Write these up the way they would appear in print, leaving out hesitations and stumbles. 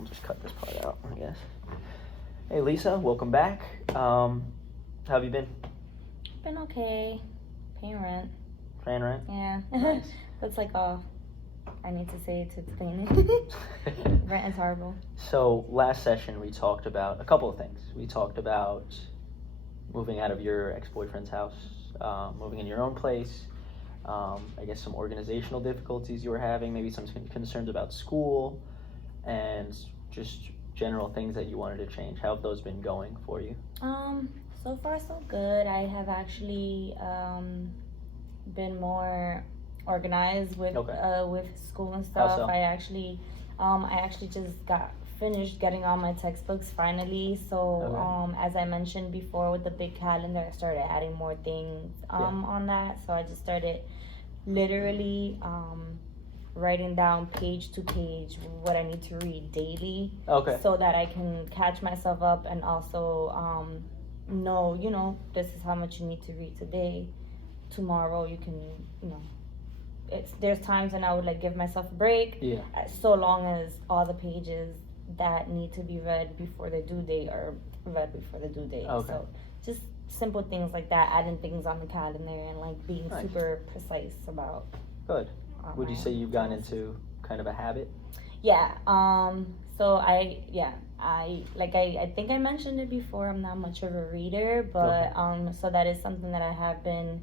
We'll just cut this part out, I guess. Hey, Lisa, welcome back. How have you been? Been okay. Paying rent. Paying rent? Yeah. Nice. That's like all I need to say to explain it. Rent is horrible. So last session we talked about a couple of things. We talked about moving out of your ex-boyfriend's house, moving in your own place, I guess some organizational difficulties you were having, maybe some concerns about school, and just general things that you wanted to change. How have those been going for you? So far so good. I have actually been more organized with school and stuff. How so? I actually just got finished getting all my textbooks finally. So as I mentioned before with the big calendar, I started adding more things on that. So I just started literally writing down page to page what I need to read daily. Okay. So that I can catch myself up and also know, this is how much you need to read today. Tomorrow you can, there's times when I would like give myself a break. Yeah. So long as all the pages that need to be read before the due date are read before the due date. Okay. So just simple things like that, adding things on the calendar and like being super precise about. Good. Would you say you've gotten into kind of a habit? Yeah. So I think I mentioned it before. I'm not much of a reader, but so that is something that I have been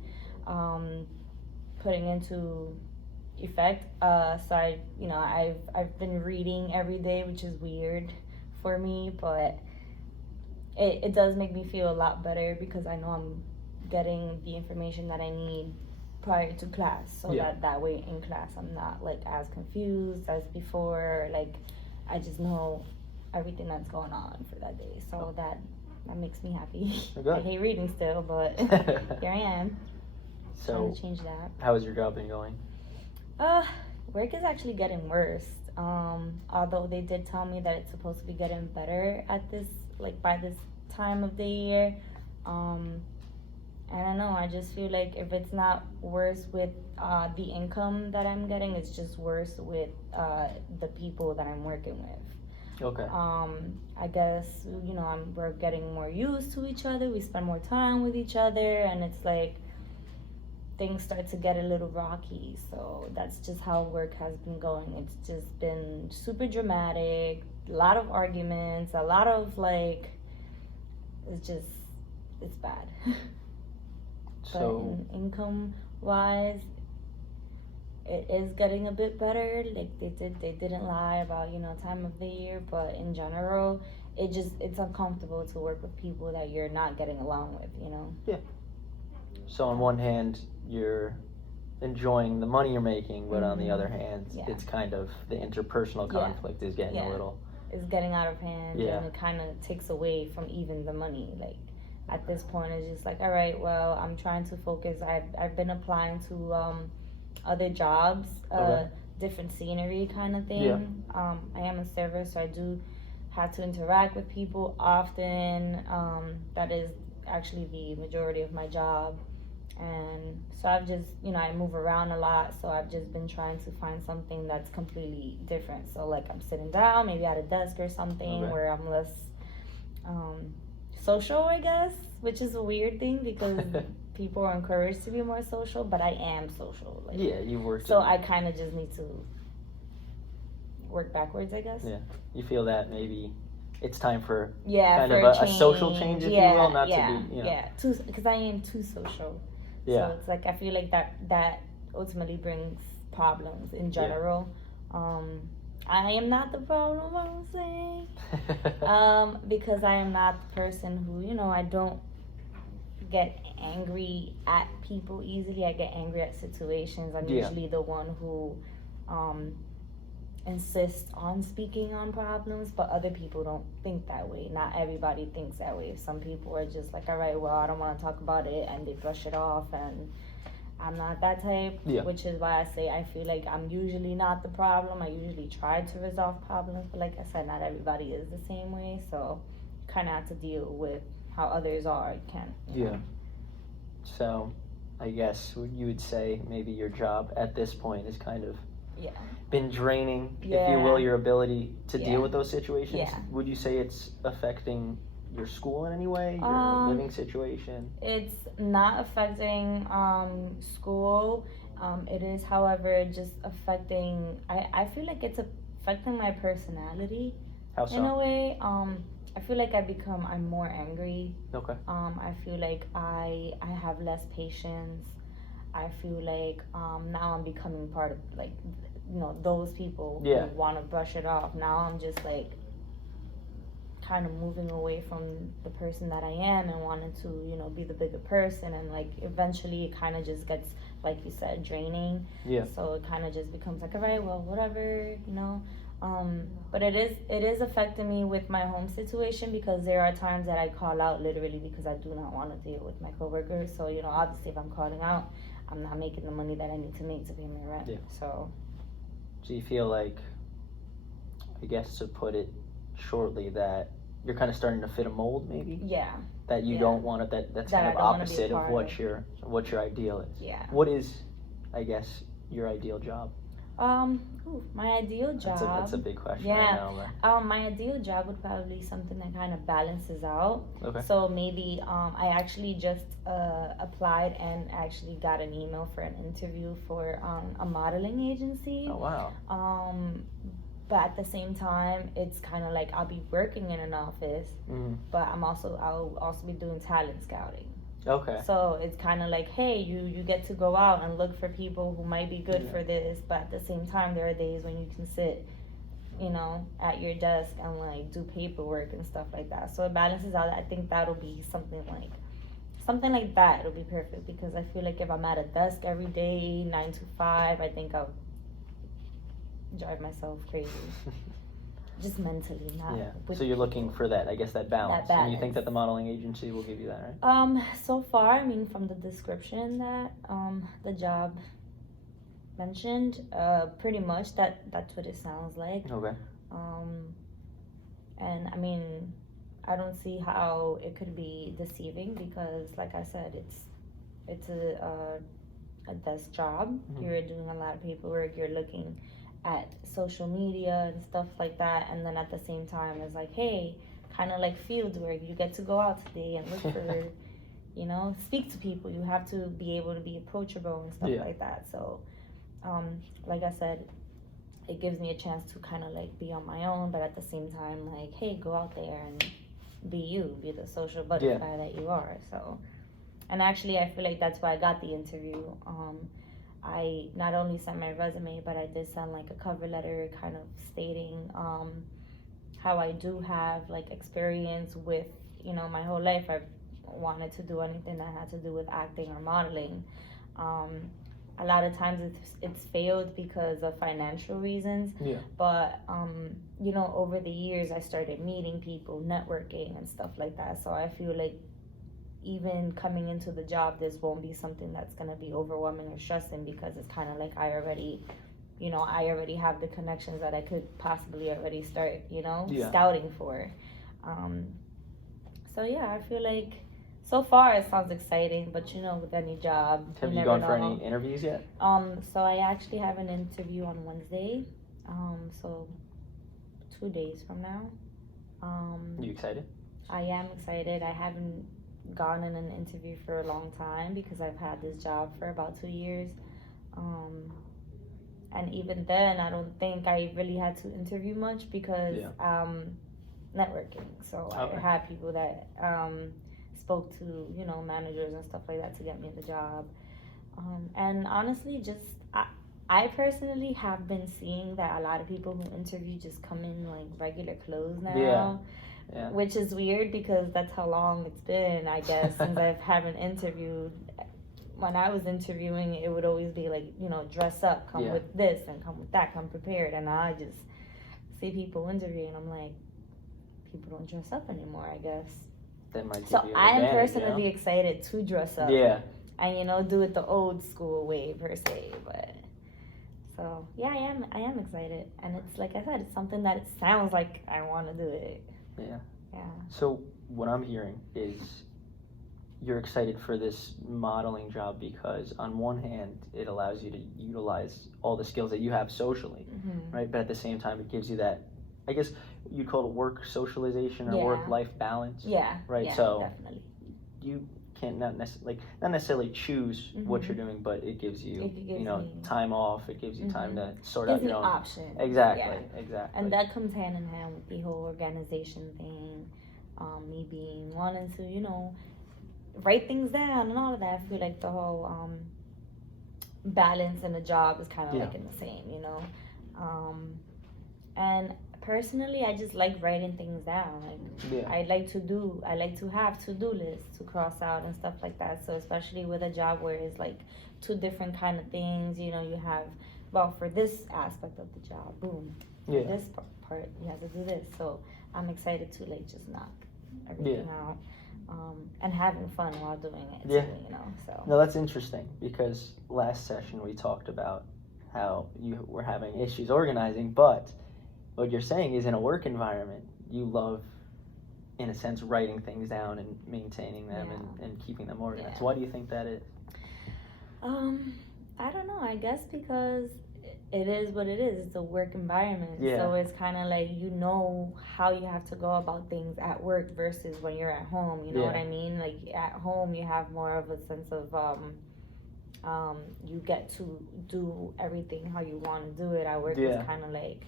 putting into effect. So I've been reading every day, which is weird for me, but it does make me feel a lot better because I know I'm getting the information that I need prior to class, so that way in class I'm not like as confused as before. Like I just know everything that's going on for that day, so that makes me happy. I hate reading still, but here I am. So trying to change that. How has your job been going? Work is actually getting worse. Although they did tell me that it's supposed to be getting better at this, like by this time of the year. I don't know, I just feel like if it's not worse with the income that I'm getting, it's just worse with the people that I'm working with. Okay. I guess, we're getting more used to each other, we spend more time with each other, and it's like things start to get a little rocky. So that's just how work has been going. It's just been super dramatic, a lot of arguments, a lot of like, it's bad. So income wise, it is getting a bit better. Like they didn't lie about time of the year, but in general, it's uncomfortable to work with people that you're not getting along with. Yeah. So on one hand, you're enjoying the money you're making, but on the other hand, it's kind of the interpersonal conflict is getting a little. It's getting out of hand, and it kind of takes away from even the money. Like. At this point, it's just like, all right, well, I'm trying to focus. I've been applying to other jobs, different scenery kind of thing. Yeah. I am a server, so I do have to interact with people often. That is actually the majority of my job. And so I've just, I move around a lot, so I've just been trying to find something that's completely different. So like I'm sitting down, maybe at a desk or something where I'm less social, I guess, which is a weird thing because people are encouraged to be more social, but I am social. Like, you work. So I kind of just need to work backwards, I guess. Yeah, you feel that maybe it's time for kind of a social change, if you will, not to be, because I am too social. Yeah. So it's like I feel like that ultimately brings problems in general. I am not the problem, I would say. Because I am not the person who, I don't get angry at people easily. I get angry at situations. I'm usually the one who insists on speaking on problems, but other people don't think that way. Not everybody thinks that way. Some people are just like, all right, well, I don't want to talk about it, and they brush it off, and I'm not that type, which is why I say I feel like I'm usually not the problem. I usually try to resolve problems, but like I said, not everybody is the same way, so kind of have to deal with how others are. So I guess you would say maybe your job at this point is kind of Yeah. been draining, if you Yeah. will, your ability to Yeah. deal with those situations? Yeah. Would you say it's affecting your school in any way, your living situation? It's not affecting school. It is, however, just affecting. I feel like it's affecting my personality How in a so? way. I feel like I'm more angry. Okay. I feel like I have less patience. I feel like now I'm becoming part of, like, those people Yeah. who want to brush it off. Now I'm just like kind of moving away from the person that I am and wanting to, be the bigger person, and like eventually it kind of just gets, like you said, draining. Yeah. So it kind of just becomes like, all right, well, whatever. But it is affecting me with my home situation, because there are times that I call out literally because I do not want to deal with my coworkers. So obviously if I'm calling out, I'm not making the money that I need to make to pay my rent. Yeah. So you feel like, I guess to put it shortly, that you're kind of starting to fit a mold, maybe? yeah, That you Yeah. don't want to, that's That kind I of don't wanna be a opposite of part what of. your ideal is. yeah. What is, I guess, your ideal job? My ideal job. That's a big question Yeah. right now. But My ideal job would probably be something that kind of balances out. okay. So maybe I actually just applied and actually got an email for an interview for a modeling agency. Oh wow. But at the same time, it's kind of like I'll be working in an office, but I'll also be doing talent scouting. Okay. So it's kind of like, hey, you get to go out and look for people who might be good Yeah. for this, but at the same time, there are days when you can sit, at your desk and like do paperwork and stuff like that. So it balances out. I think that'll be something like that. It'll be perfect, because I feel like if I'm at a desk every day, 9 to 5, I think I'll drive myself crazy. Just mentally, not. Yeah. with So you're looking for that, I guess, that balance. That And you think balance. that the modeling agency will give you that, right? So far, I mean, from the description that the job mentioned, pretty much that's what it sounds like. Okay. And I mean, I don't see how it could be deceiving, because, like I said, it's a desk job. Mhm. You're doing a lot of paperwork. You're looking at social media and stuff like that, and then at the same time it's like, hey, kind of like field work. You get to go out today and look for speak to people. You have to be able to be approachable and stuff Yeah. like that. So like I said, it gives me a chance to kind of like be on my own, but at the same time, like, hey, go out there and be the social butterfly that you are. So, and actually I feel like that's why I got the interview. I not only sent my resume, but I did send like a cover letter kind of stating how I do have like experience with, my whole life I've wanted to do anything that had to do with acting or modeling. A lot of times it's failed because of financial reasons. Yeah. But over the years I started meeting people, networking and stuff like that. So I feel like even coming into the job, this won't be something that's going to be overwhelming or stressing, because it's kind of like I already have the connections that I could possibly already start, scouting for. So yeah, I feel like so far it sounds exciting, but with any job, Have you never gone for know. any interviews yet? So I actually have an interview on Wednesday. So 2 days from now. You excited? I am excited. I haven't gone in an interview for a long time, because I've had this job for about 2 years. And even then, I don't think I really had to interview much, because networking. So Okay. I had people that spoke to, managers and stuff like that to get me the job. And honestly, I personally have been seeing that a lot of people who interview just come in like regular clothes now. Yeah. Which is weird, because that's how long it's been, I guess, since I haven't interviewed. When I was interviewing, it would always be like, dress up, come with this and come with that, come prepared. And I just see people interviewing, I'm like, people don't dress up anymore, I guess. That might give So you an I am advantage, personally excited to dress up. Yeah. And do it the old school way per se, but so yeah, I am excited, and it's like I said, it's something that it sounds like I want to do it. Yeah. Yeah. So what I'm hearing is you're excited for this modeling job because on one hand it allows you to utilize all the skills that you have socially, right? But at the same time it gives you that, I guess you'd call it work socialization or Yeah. work-life balance. Yeah. Right. Yeah, So definitely. you can't not necessarily choose what you're doing, but it gives you time off. It gives you time to sort out Gives your me own options. exactly. And that comes hand in hand with the whole organization thing. Me being wanting to, write things down and all of that. I feel like the whole balance in a job is kind of like in the same, and personally, I just like writing things down. Like I like to have to-do lists to cross out and stuff like that. So especially with a job where it's like two different kind of things, you have, well, for this aspect of the job, boom, for this part you have to do this. So I'm excited to like just knock everything out, and having fun while doing it too, so. No, that's interesting because last session we talked about how you were having issues organizing, but what you're saying is in a work environment, you love, in a sense, writing things down and maintaining them and keeping them organized. Yeah. Why do you think that is? I don't know. I guess because it is what it is. It's a work environment. Yeah. So it's kind of like how you have to go about things at work versus when you're at home. You know what I mean? Like at home, you have more of a sense of you get to do everything how you want to do it. At work, it's kind of like,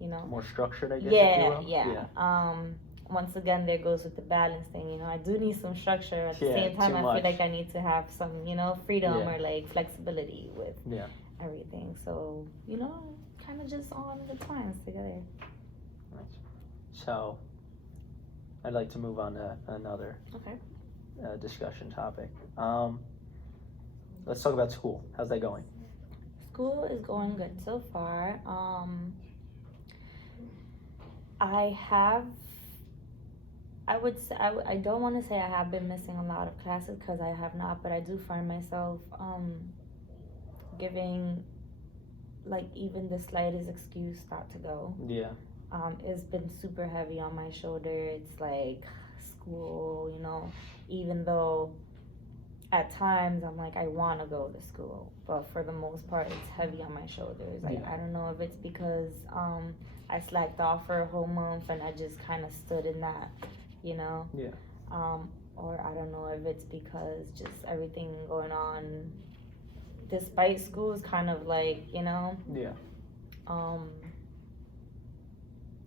more structured, I guess. If you will. Yeah. Once again, there goes with the balance thing. I do need some structure. At the same time, I feel like I need to have some, freedom or like flexibility with everything. So, kind of just all intertwines together. Nice. So, I'd like to move on to another discussion topic. Let's talk about school. How's that going? School is going good so far. I would say, I don't want to say I have been missing a lot of classes because I have not, but I do find myself giving like even the slightest excuse not to go. Yeah. It's been super heavy on my shoulder. It's like school, even though at times I'm like, I want to go to school, but for the most part, it's heavy on my shoulders. I don't know if it's because I slacked off for a whole month and I just kind of stood in that, or I don't know if it's because just everything going on despite school is kind of like,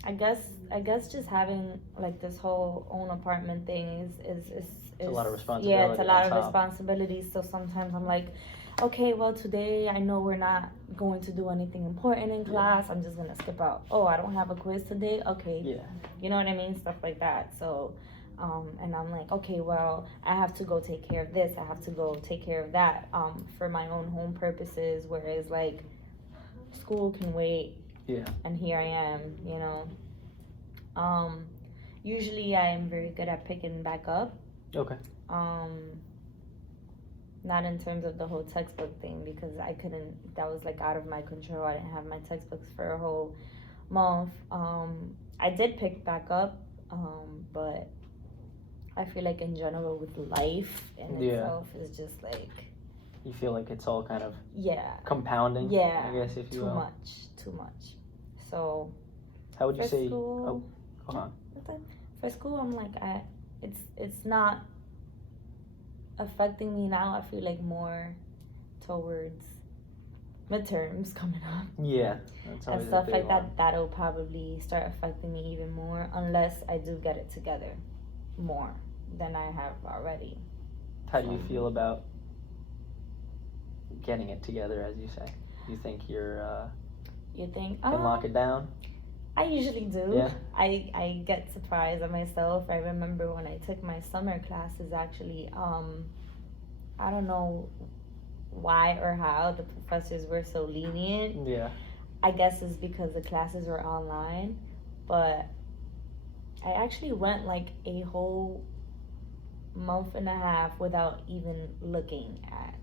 I guess just having like this whole own apartment thing is a lot of responsibility. Yeah, it's a lot of responsibilities. So sometimes I'm like, okay, well today I know we're not going to do anything important in class. I'm just gonna skip out. Oh, I don't have a quiz today. Okay. Yeah. You know what I mean? Stuff like that. So, and I'm like, okay, well I have to go take care of this. I have to go take care of that. For my own home purposes. Whereas like, school can wait. Yeah. And here I am. Usually I am very good at picking back up. Okay. Not in terms of the whole textbook thing because I couldn't, that was like out of my control. I didn't have my textbooks for a whole month. I did pick back up, but I feel like in general with life in itself is just like. You feel like it's all kind of compounding? Yeah. I guess if you will. Too much. So. How would you say? School, go on. For school, I'm like, it's not affecting me now. I feel like more towards midterms coming up. Yeah, that's always and stuff a big like one. that. That'll probably start affecting me even more unless I do get it together more than I have already. How do you feel about getting it together, as you say? You think you're you think can lock it down? I usually do. Yeah. I get surprised at myself. I remember when I took my summer classes actually, I don't know why or how the professors were so lenient. Yeah. I guess it's because the classes were online, but I actually went like a whole month and a half without even looking at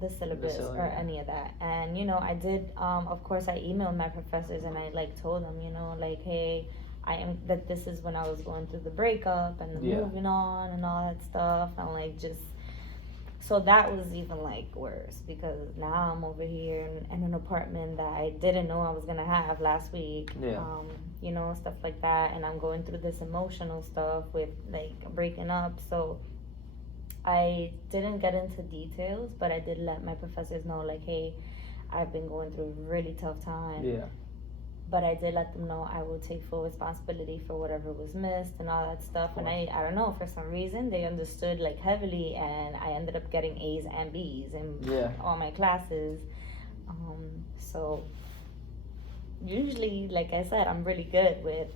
the syllabus or any of that. And I did of course I emailed my professors and I like told them, like, hey, that this is when I was going through the breakup and the Yeah. moving on and all that stuff, and like just so that was even like worse because now I'm over here in an apartment that I didn't know I was gonna have last week. Yeah. You know, stuff like that, and I'm going through this emotional stuff with like breaking up. So I didn't get into details, but I did let my professors know, like, hey, I've been going through a really tough time. Yeah. But I did let them know I will take full responsibility for whatever was missed and all that stuff. And I don't know, for some reason, they understood like heavily, and I ended up getting A's and B's in all my classes. So usually, like I said, I'm really good with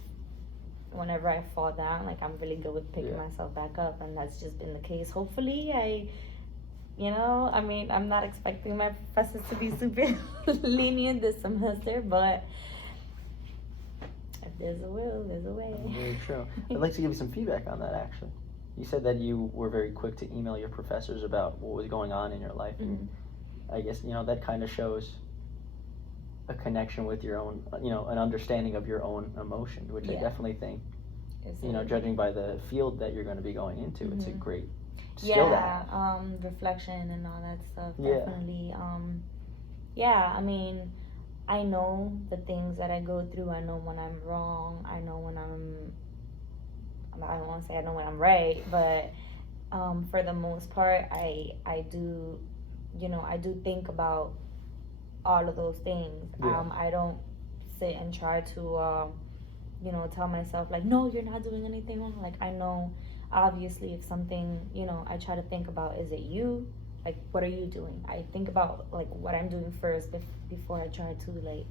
whenever I fall down, like I'm really good with picking myself back up, and that's just been the case. Hopefully I mean, I'm not expecting my professors to be super lenient this semester, but if there's a will, there's a way. Very true. I'd like to give you some feedback on that, actually. You said that you were very quick to email your professors about what was going on in your life. And I guess, that kind of shows a connection with your own, an understanding of your own emotions, which I definitely think, judging by the field that you're going to be going into, it's a great skill to have. Reflection and all that stuff, definitely. I mean, I know the things that I go through. I know when I'm wrong. I know when I don't want to say I know when I'm right, but for the most part, I do, I do think about all of those things. I don't sit and try to, tell myself like, no, you're not doing anything wrong. Like, I know, obviously, if something, I try to think about, is it you? Like, what are you doing? I think about like what I'm doing first before I try to like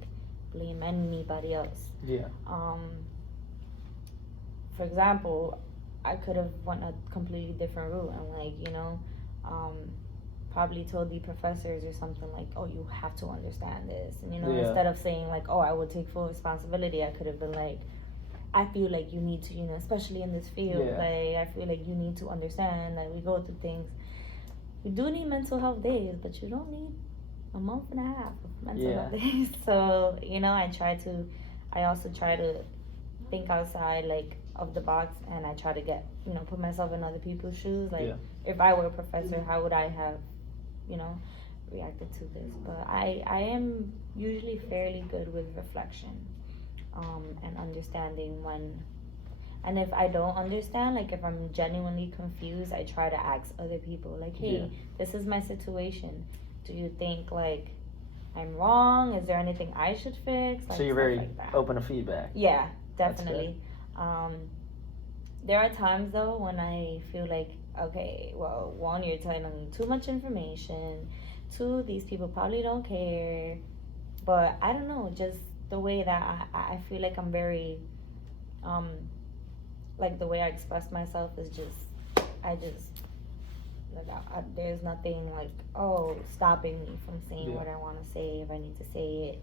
blame anybody else. For example, I could have went a completely different route and like, probably told the professors or something like, oh, you have to understand this. And, instead of saying like, oh, I will take full responsibility, I could have been like, I feel like you need to, especially in this field, like, I feel like you need to understand that we go through things. You do need mental health days, but you don't need a month and a half of mental health days. So, I also try to think outside, like, of the box, and I try to get, put myself in other people's shoes. Like, if I were a professor, how would I have, reacted to this? But I am usually fairly good with reflection, and understanding when, and if I don't understand, like if I'm genuinely confused, I try to ask other people, like, hey, this is my situation. Do you think like I'm wrong? Is there anything I should fix? Like, so you're very open to feedback. Yeah, definitely. There are times though when I feel like, okay, well, one, you're telling them too much information. Two, these people probably don't care. But I don't know, just the way that I feel like I'm very, like the way I express myself is just, there's nothing like, stopping me from saying what I want to say if I need to say it.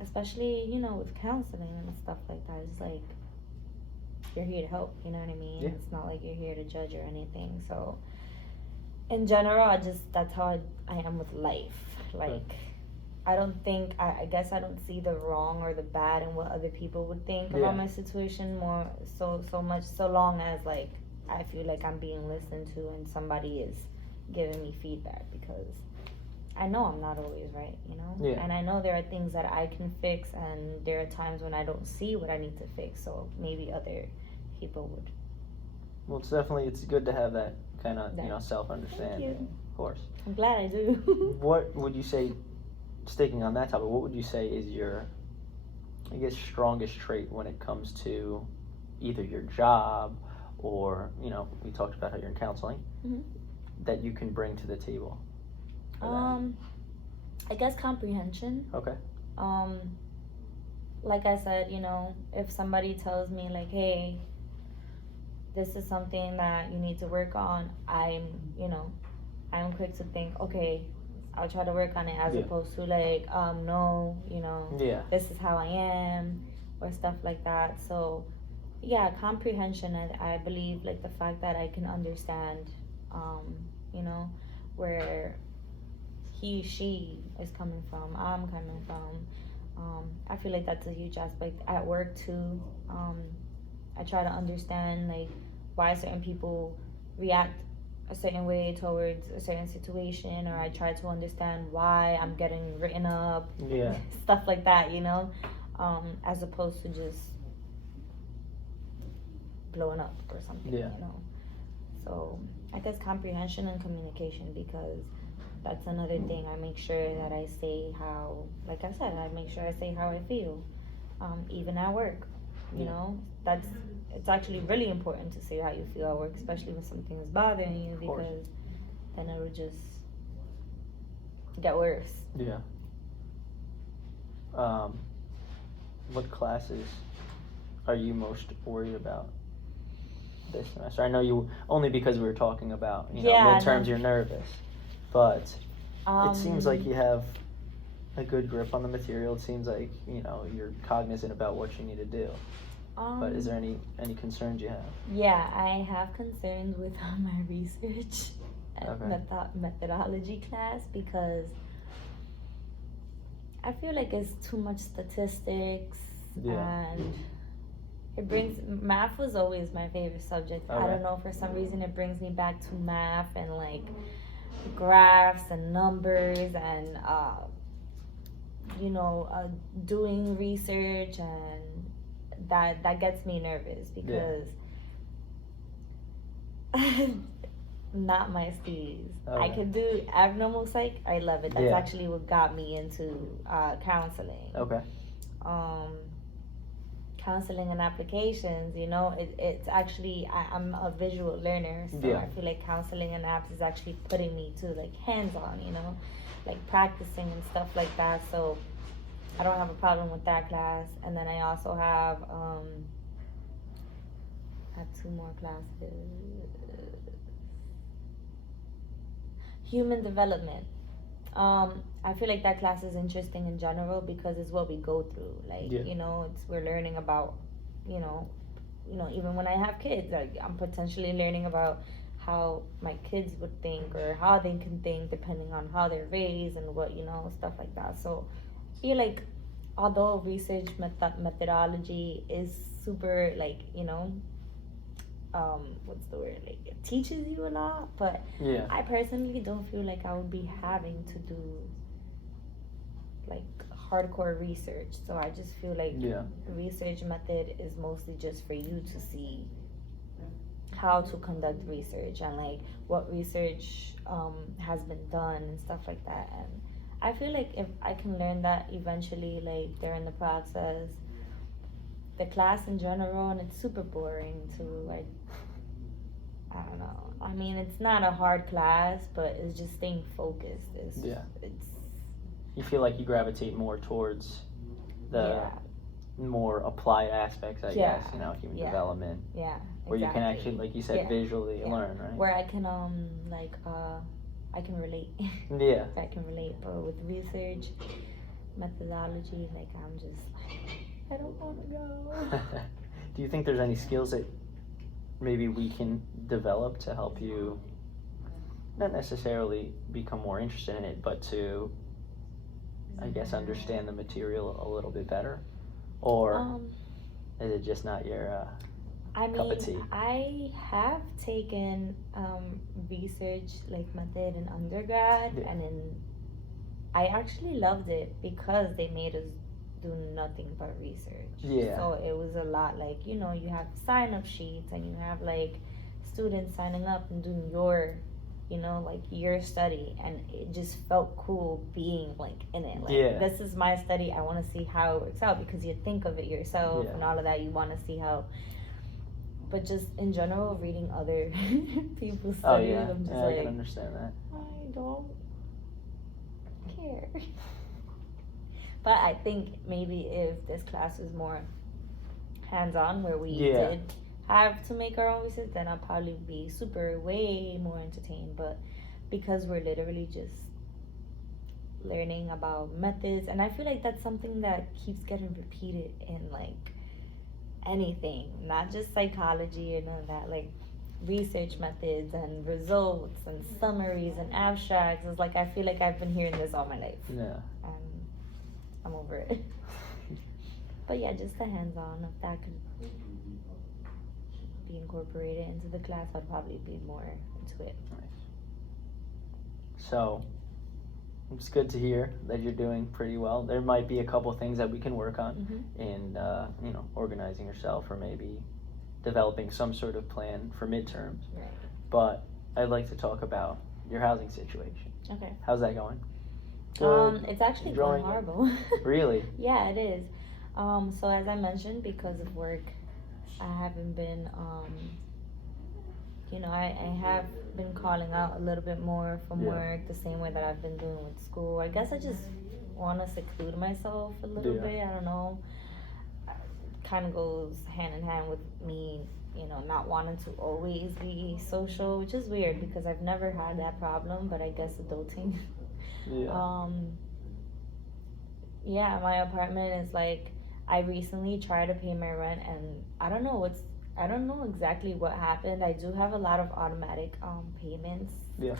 Especially, with counseling and stuff like that. It's like, you're here to help, you know what I mean? It's not like you're here to judge or anything. So, in general, that's how I am with life. Like, I guess I don't see the wrong or the bad in what other people would think about my situation more so long as like I feel like I'm being listened to and somebody is giving me feedback, because I know I'm not always right, and I know there are things that I can fix, and there are times when I don't see what I need to fix, so maybe other people would. Well, it's good to have that kind of self-understanding. Of course, I'm glad I do. What would you say, sticking on that topic, what would you say is your, I guess, strongest trait when it comes to either your job or, we talked about how you're in counseling, that you can bring to the table? I guess comprehension. Okay. Like I said, if somebody tells me like, hey, this is something that you need to work on, I'm quick to think, okay, I'll try to work on it, as opposed to like, no, this is how I am, or stuff like that. So, comprehension, I believe, like the fact that I can understand, where she is coming from, I'm coming from, I feel like that's a huge aspect at work too. I try to understand like why certain people react a certain way towards a certain situation, or I try to understand why I'm getting written up, Yeah. stuff like that, as opposed to just blowing up or something, Yeah. So I guess comprehension and communication, because that's another thing. I make sure that I say how, like I said, I make sure I say how I feel, even at work. You Yeah. know, it's actually really important to say how you feel at work, especially when something is bothering you, course. because then it would just get worse. Yeah. What classes are you most worried about this semester? I know you only because we were talking about Yeah, midterms. no. You're nervous, but it seems like Um, you have a good grip on the material. It seems like you're cognizant about what you need to do. But is there any concerns you have? Yeah, I have concerns with my research and Okay. methodology class, because I feel like it's too much statistics, Yeah. and math was always my favorite subject. I Okay. don't know, for some reason it brings me back to math and like graphs and numbers and doing research, and that gets me nervous because not my steez. I Okay. could do abnormal psych. I love it. That's Yeah. actually what got me into counseling. Okay. Counseling and applications. It's actually I'm a visual learner, so Yeah. I feel like counseling and apps is actually putting me to like hands-on. Like practicing and stuff like that. So I don't have a problem with that class. And then I also have two more classes. Human development. I feel like that class is interesting in general because it's what we go through. Like, Yeah. we're learning about, even when I have kids, like I'm potentially learning about how my kids would think or how they can think depending on how they're raised and what, stuff like that. So I feel like although research methodology is super, like, what's the word, like it teaches you a lot, but Yeah. I personally don't feel like I would be having to do like hardcore research. So I just feel like Yeah. research method is mostly just for you to see how to conduct research and like what research has been done and stuff like that. And I feel like if I can learn that eventually, like during the process, the class in general, and it's super boring too. I don't know. I mean, it's not a hard class, but it's just staying focused. It's You feel like you gravitate more towards the more applied aspects, I guess. Human development, yeah, where you can exactly. actually, like you said, visually learn, right? Where I can I can relate. Yeah. I can relate, but with research methodology, like I'm just like, I don't want to go. Do you think there's any skills that maybe we can develop to help you not necessarily become more interested in it, but to, I guess, understand the material a little bit better? Or is it just not your cup of tea? I have taken research like method in undergrad, and I actually loved it because they made us do nothing but research. Yeah. So it was a lot like, you have sign-up sheets and you have like students signing up and doing your, like your study, and it just felt cool being like in it. Like, this is my study. I want to see how it works out, because you think of it yourself and all of that. You want to see how. But just in general, reading other people's studies, I'm just I can understand that. I don't care. But I think maybe if this class was more hands-on, where we did have to make our own research, then I'll probably be way more entertained. But because we're literally just learning about methods, and I feel like that's something that keeps getting repeated in like anything, not just psychology and all that, like research methods and results and summaries and abstracts. It's like I feel like I've been hearing this all my life. Yeah. I'm over it. But yeah, just the hands-on, if that could be incorporated into the class, I'd probably be more into it. Nice. So, it's good to hear that you're doing pretty well. There might be a couple things that we can work on in, organizing yourself or maybe developing some sort of plan for midterms. Right. But I'd like to talk about your housing situation. Okay. How's that going? Good. It's actually Enjoying going horrible. Really? Yeah, it is. So as I mentioned, because of work, I haven't been, I have been calling out a little bit more from work, the same way that I've been doing with school. I guess I just want to seclude myself a little bit. I don't know. Kind of goes hand in hand with me, not wanting to always be social, which is weird because I've never had that problem, but I guess adulting. Yeah. My apartment is like, I recently tried to pay my rent and I don't know exactly what happened. I do have a lot of automatic payments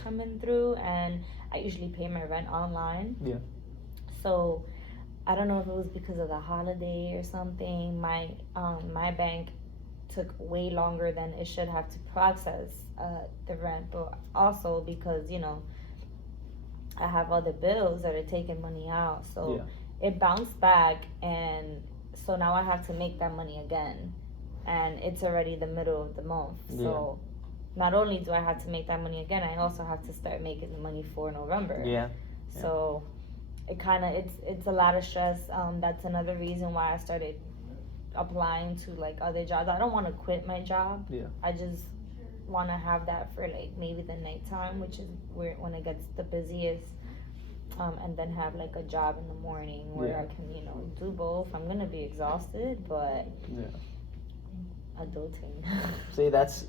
coming through, and I usually pay my rent online. Yeah. So I don't know if it was because of the holiday or something. My bank took way longer than it should have to process the rent, but also because I have other bills that are taking money out, so it bounced back, and so now I have to make that money again, and it's already the middle of the month. So not only do I have to make that money again, I also have to start making the money for November. So it kind of it's a lot of stress. That's another reason why I started applying to like other jobs. I don't want to quit my job. I just want to have that for like maybe the nighttime, which is when it gets the busiest, and then have like a job in the morning where I can do both. I'm gonna be exhausted, but adulting. See, that's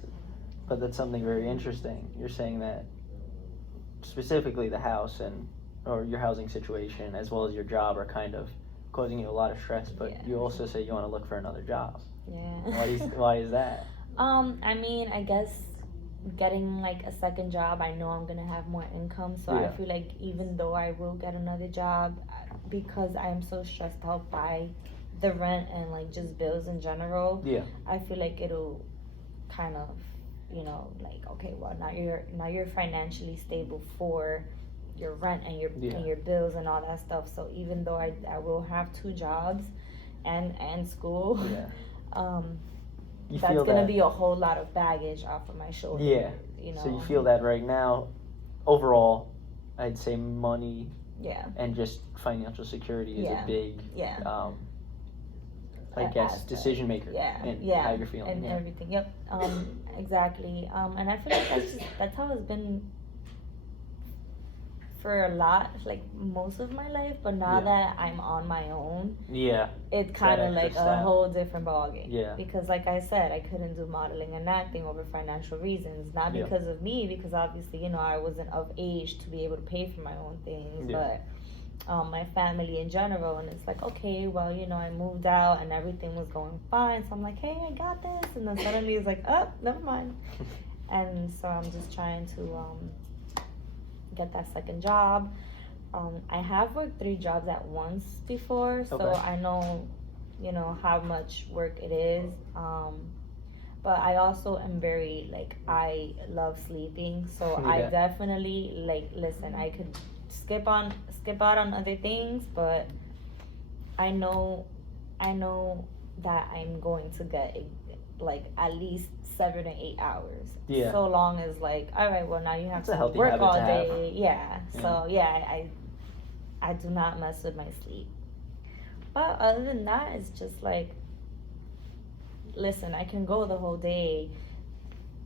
something very interesting. You're saying that specifically the house or your housing situation as well as your job are kind of causing you a lot of stress, but you also say you want to look for another job. Why is that? I mean, I guess getting like a second job, I know I'm gonna have more income, so I feel like even though I will get another job, because I'm so stressed out by the rent and like just bills in general, I feel like it'll kind of like, okay, well, now you're financially stable for your rent and your bills and all that stuff. So even though I will have two jobs and school, that's gonna be a whole lot of baggage off of my shoulders. So you feel that right now, overall, I'd say money and just financial security is a big I guess decision maker in how you're feeling and everything. Exactly. And I feel like that's how it's been for a lot, like most of my life, but now that I'm on my own, it's kind of like a whole different ballgame. Because like I said, I couldn't do modeling and acting over financial reasons, not because of me, because obviously I wasn't of age to be able to pay for my own things, but my family in general. And it's like, okay, well, I moved out and everything was going fine, so I'm like, hey, I got this, and then suddenly it's like, oh, never mind. And so I'm just trying to get that second job. I have worked 3 jobs at once before, so I know how much work it is, but I also am very I love sleeping, so I definitely listen, I could skip out on other things, but I know that I'm going to get at least 7 to 8 hours. So long as all right, well, now you have to work all day. So I do not mess with my sleep. But other than that, it's just listen, I can go the whole day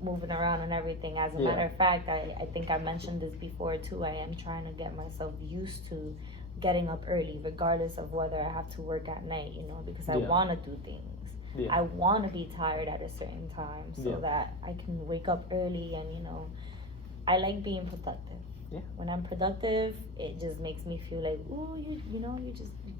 moving around and everything. As a matter of fact, I think I mentioned this before too. I am trying to get myself used to getting up early, regardless of whether I have to work at night, because I want to do things. I want to be tired at a certain time so that I can wake up early, and I like being productive. When I'm productive, it just makes me feel like, ooh, you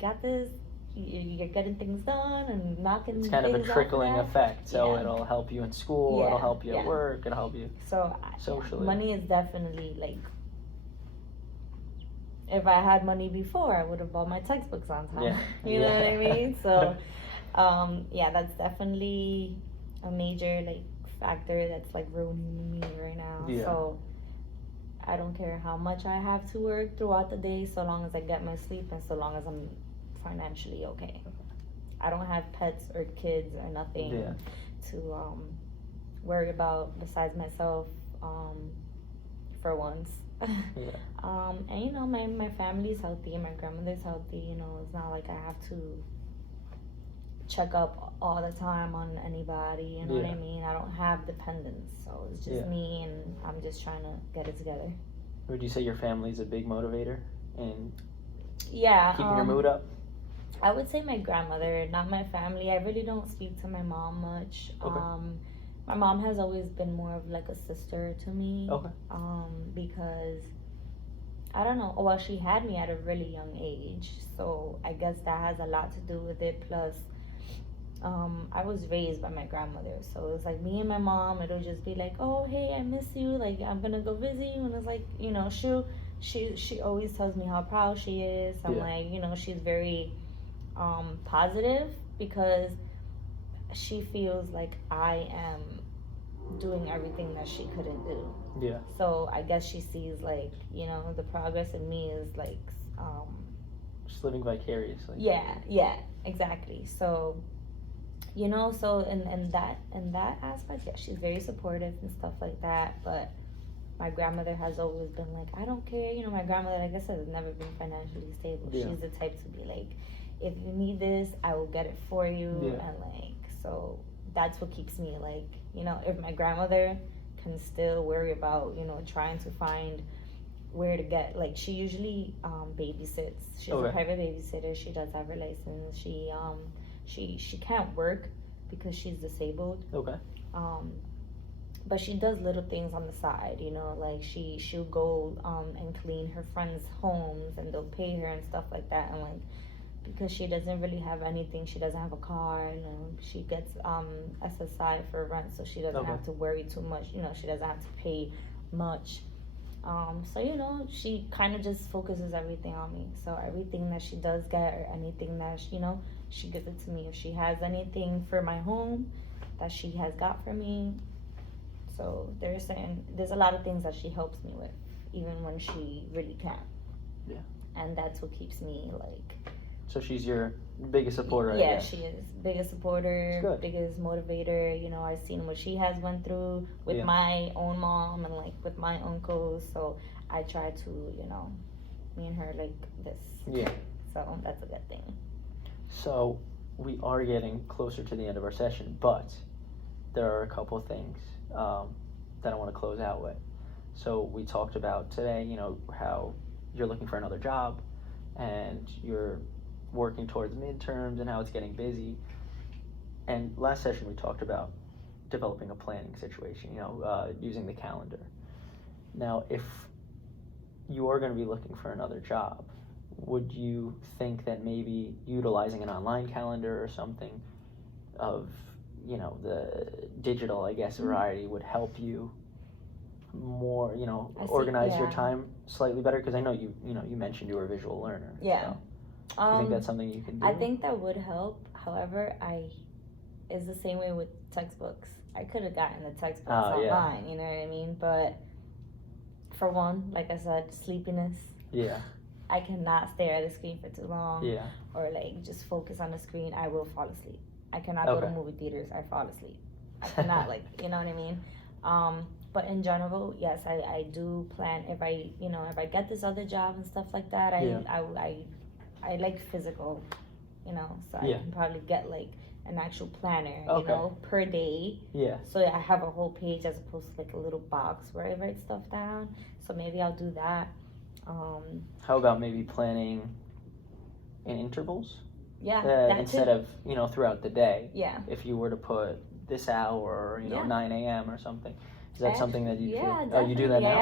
got this. You're getting things done and knocking things out. It's kind of a trickling effect, so it'll help you in school, it'll help you at work, it'll help you socially. Money is definitely if I had money before, I would have bought my textbooks on time. Yeah. You know what I Yeah. mean? So, yeah, that's definitely a major like factor that's like ruining me right now. Yeah. So I don't care how much I have to work throughout the day, so long as I get my sleep and so long as I'm financially okay. I don't have pets or kids or nothing Yeah. to worry about besides myself, for once. Yeah. And you know, my family's healthy, my grandmother's healthy, you know, it's not like I have to check up all the time on anybody, you know what Yeah. I mean? I don't have dependents, so it's just Yeah. me and I'm just trying to get it together. Would you say your family's a big motivator in Yeah. keeping your mood up? I would say my grandmother, not my family. I really don't speak to my mom much. Okay. My mom has always been more of like a sister to me. Okay. Because I don't know. Well, she had me at a really young age, so I guess that has a lot to do with it. Plus, I was raised by my grandmother, so it was like me and my mom. It'll just be like, "Oh, hey, I miss you. Like, I'm gonna go visit you." And it's like, you know, she always tells me how proud she is. I'm Yeah. like, you know, she's very positive because she feels like I am doing everything that she couldn't do. Yeah. So I guess she sees like, you know, the progress in me is like, Just living vicariously. yeah, exactly. So, you know, so in that aspect, yeah, she's very supportive and stuff like that. But my grandmother has always been like, I don't care. You know, my grandmother, like I said, has never been financially stable. Yeah. She's the type to be like, if you need this, I will get it for you. Yeah. And like, so that's what keeps me like, you know, if my grandmother can still worry about, you know, trying to find where to get, like, she usually babysits. She's Okay. a private babysitter. She does have her license. She can't work because she's disabled. Okay. But she does little things on the side, you know, like she'll go and clean her friends' homes and they'll pay her and stuff like that. And like, because she doesn't really have anything, she doesn't have a car, you know, she gets SSI for rent, so she doesn't Okay. have to worry too much, you know, she doesn't have to pay much. So, you know, she kind of just focuses everything on me. So everything that she does get or anything that, you know, she gives it to me. If she has anything for my home that she has got for me, so there's a lot of things that she helps me with, even when she really can't. Yeah. And that's what keeps me like. So she's your biggest supporter, I Yeah, guess. she is biggest supporter, Good. biggest motivator. You know, I've seen what she has went through with Yeah. my own mom and like with my uncles. So I try to, you know, me and her like this. Yeah. So that's a good thing. So we are getting closer to the end of our session, but there are a couple of things that I want to close out with. So we talked about today, you know, how you're looking for another job and you're working towards midterms and how it's getting busy. And last session we talked about developing a planning situation, you know, using the calendar. Now, if you are going to be looking for another job, would you think that maybe utilizing an online calendar or something of, you know, the digital, I guess, variety would help you more, you know, I see, organize your yeah. time slightly better? Because I know you mentioned you were a visual learner. Yeah. So do you think that's something you can do? I think that would help. However, it's the same way with textbooks. I could have gotten the textbooks online, you know what I mean? But for one, like I said, sleepiness. Yeah. I cannot stare at a screen for too long. Yeah. Or like just focus on the screen. I will fall asleep. I cannot go to Okay. movie theaters. I fall asleep. I cannot like, you know what I mean? But in general, yes, I do plan if I get this other job and stuff like that. I like physical, you know, so Yeah. I can probably get like an actual planner, you Okay. know, per day. Yeah. So I have a whole page as opposed to like a little box where I write stuff down. So maybe I'll do that. How about maybe planning in intervals? Yeah, that Instead too. of, you know, throughout the day. Yeah. If you were to put this hour or, you know, Yeah. 9 a.m. or something. Is that something that you yeah, feel? definitely. Oh, you do that now?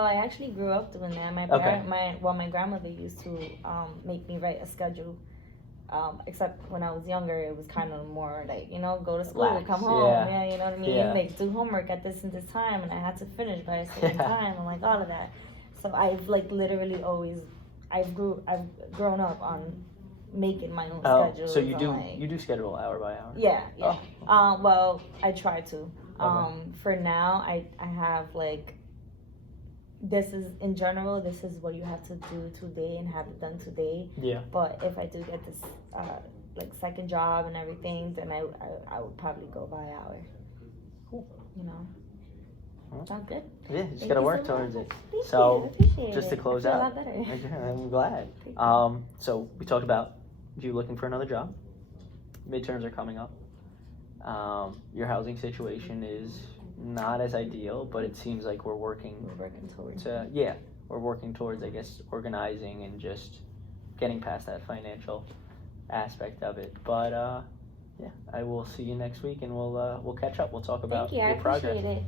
I actually grew up doing that. Okay. My grandmother used to make me write a schedule. Except when I was younger, it was kind of more like, you know, go to school, Lax, come home, yeah. you know what I mean? Yeah. Like do homework at this and this time, and I had to finish by a certain Yeah. time, and like all of that. So I've like literally always I've grown up on making my own Oh, schedule. so you do schedule hour by hour? Yeah. Oh. Well, I try to. For now, I have like, this is in general, this is what you have to do today and have it done today. Yeah. But if I do get this like second job and everything, then I would probably go by hour. Cool. You know. Well, Sounds good. Yeah, you just Thank gotta you work so towards much. it. Thank So, you. I appreciate just to it. close I feel out. a lot better. I'm glad. Thank you. So we talked about you looking for another job. Midterms are coming up. Your housing situation is not as ideal, but it seems like we're working towards we're working towards, I guess, organizing and just getting past that financial aspect of it. But yeah, I will see you next week, and we'll catch up. We'll talk about Thank you. I your progress. appreciate it.